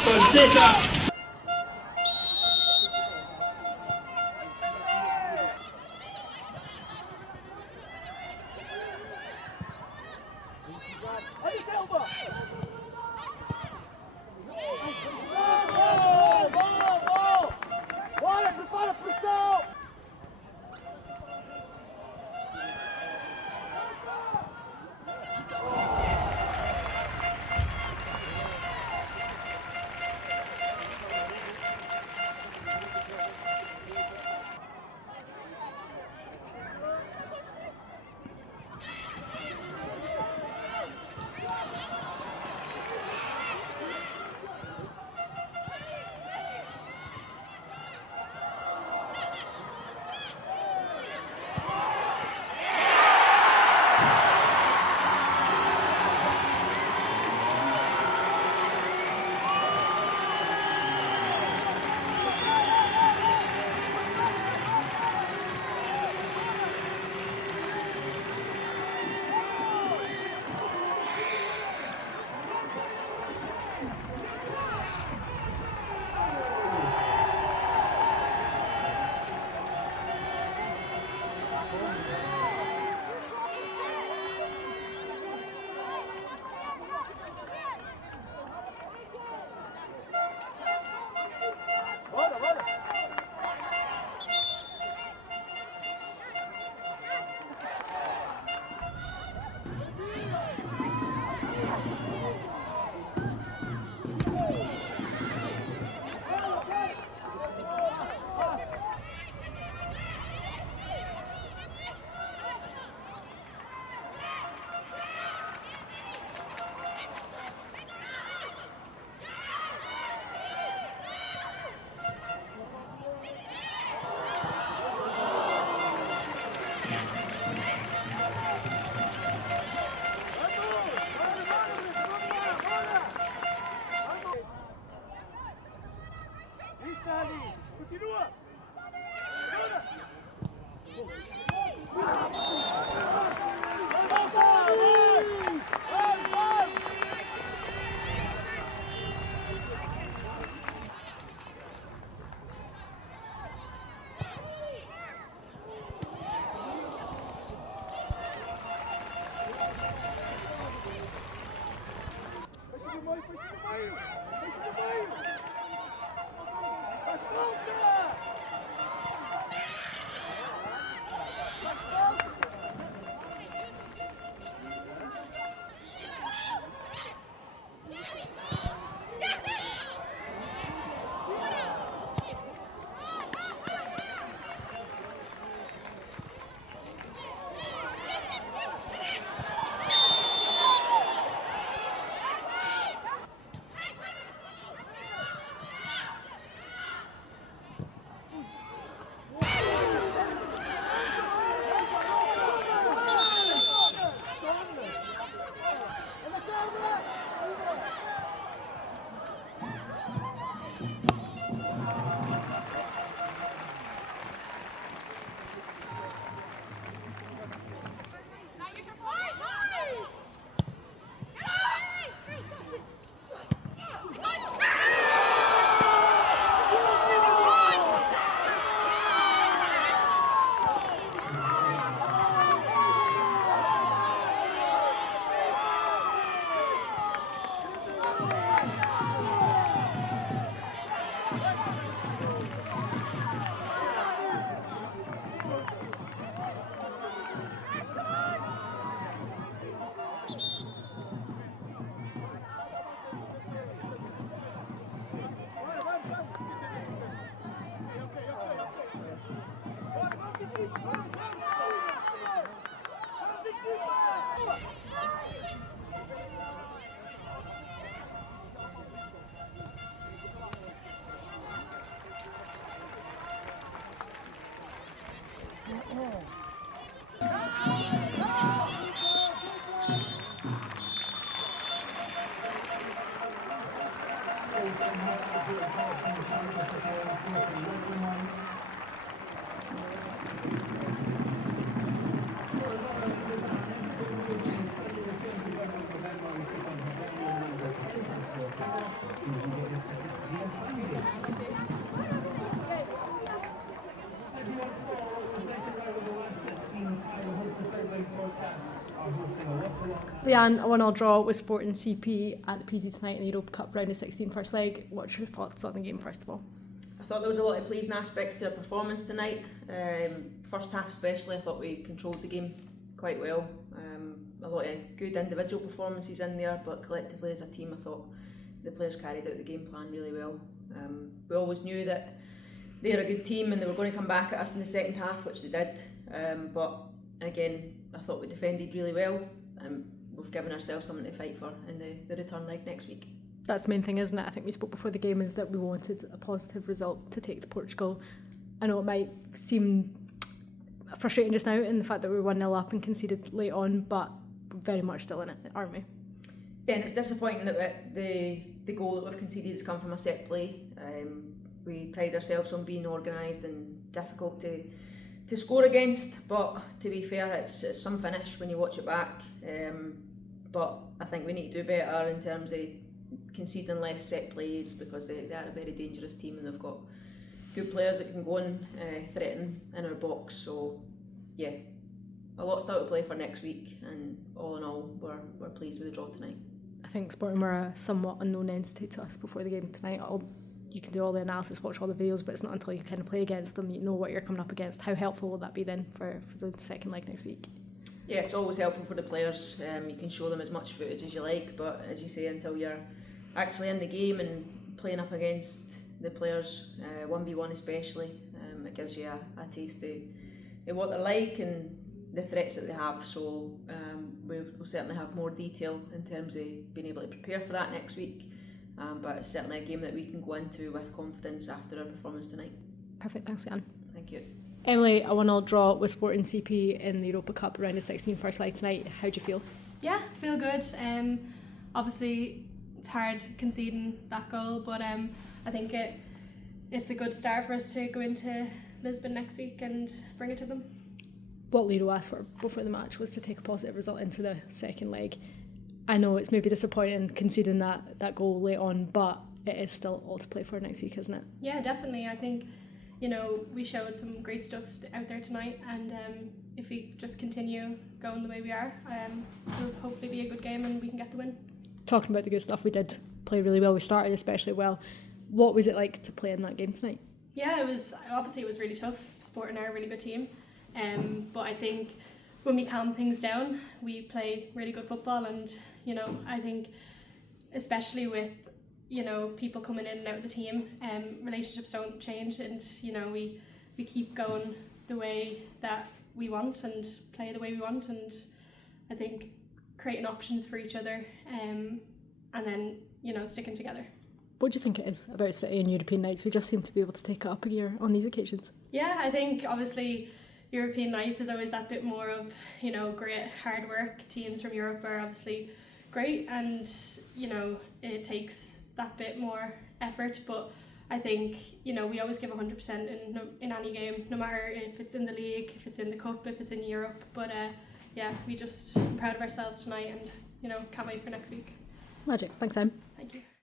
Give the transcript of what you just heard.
Fonseca. Continua! Thank you. Leanne, a 1-1 draw with Sporting CP at the PZ tonight in the Europa Cup round of 16 first leg. What's your thoughts on the game first of all? I thought there was a lot of pleasing aspects to our performance tonight. First half especially, I thought we controlled the game quite well. A lot of good individual performances in there, but collectively as a team I thought the players carried out the game plan really well. We always knew that they're a good team and they were going to come back at us in the second half, which they did. But again, I thought we defended really well. We've given ourselves something to fight for in the return leg next week. That's the main thing, isn't it? I think we spoke before the game is that we wanted a positive result to take to Portugal. I know it might seem frustrating just now in the fact that we were 1-0 up and conceded late on, but we're very much still in it, aren't we? Yeah, and it's disappointing that the goal that we've conceded has come from a set play. We pride ourselves on being organised and difficult to score against, but to be fair, it's some finish when you watch it back. But I think we need to do better in terms of conceding less set plays, because they are a very dangerous team and they've got good players that can go and threaten in our box. So yeah, a lot still to play for next week, and all in all we're pleased with the draw tonight. I think Sporting were a somewhat unknown entity to us before the game tonight. You can do all the analysis, watch all the videos, but it's not until you kind of play against them you know what you're coming up against. How helpful will that be then for the second leg next week? Yeah, it's always helpful for the players. You can show them as much footage as you like, but as you say, until you're actually in the game and playing up against the players, 1v1 especially, it gives you a taste of what they're like and the threats that they have. So we'll certainly have more detail in terms of being able to prepare for that next week. But it's certainly a game that we can go into with confidence after our performance tonight. Perfect, thanks Leanne. Thank you. Emily, a 1-1 draw with Sporting CP in the Europa Cup round of 16 first leg tonight. How do you feel? Yeah, feel good. Obviously it's hard conceding that goal, but I think it's a good start for us to go into Lisbon next week and bring it to them. What Lido asked for before the match was to take a positive result into the second leg. I know it's maybe disappointing conceding that goal late on, but it is still all to play for next week, isn't it? Yeah, definitely. I think, we showed some great stuff out there tonight, and if we just continue going the way we are, it'll hopefully be a good game and we can get the win. Talking about the good stuff, we did play really well. We started especially well. What was it like to play in that game tonight? Yeah, it was really tough. Sporting are a really good team, but I think when we calm things down, we play really good football, and I think especially with people coming in and out of the team, relationships don't change, and we keep going the way that we want and play the way we want, and I think creating options for each other, and then sticking together. What do you think it is about City and European nights? We just seem to be able to take it up a gear on these occasions. Yeah, I think obviously European nights is always that bit more of great hard work. Teams from Europe are obviously great, and it takes that bit more effort, but I think we always give 100% in any game, no matter if it's in the league, if it's in the cup, if it's in Europe. But we just proud of ourselves tonight, and can't wait for next week. Magic. Thanks, Em. Thank you.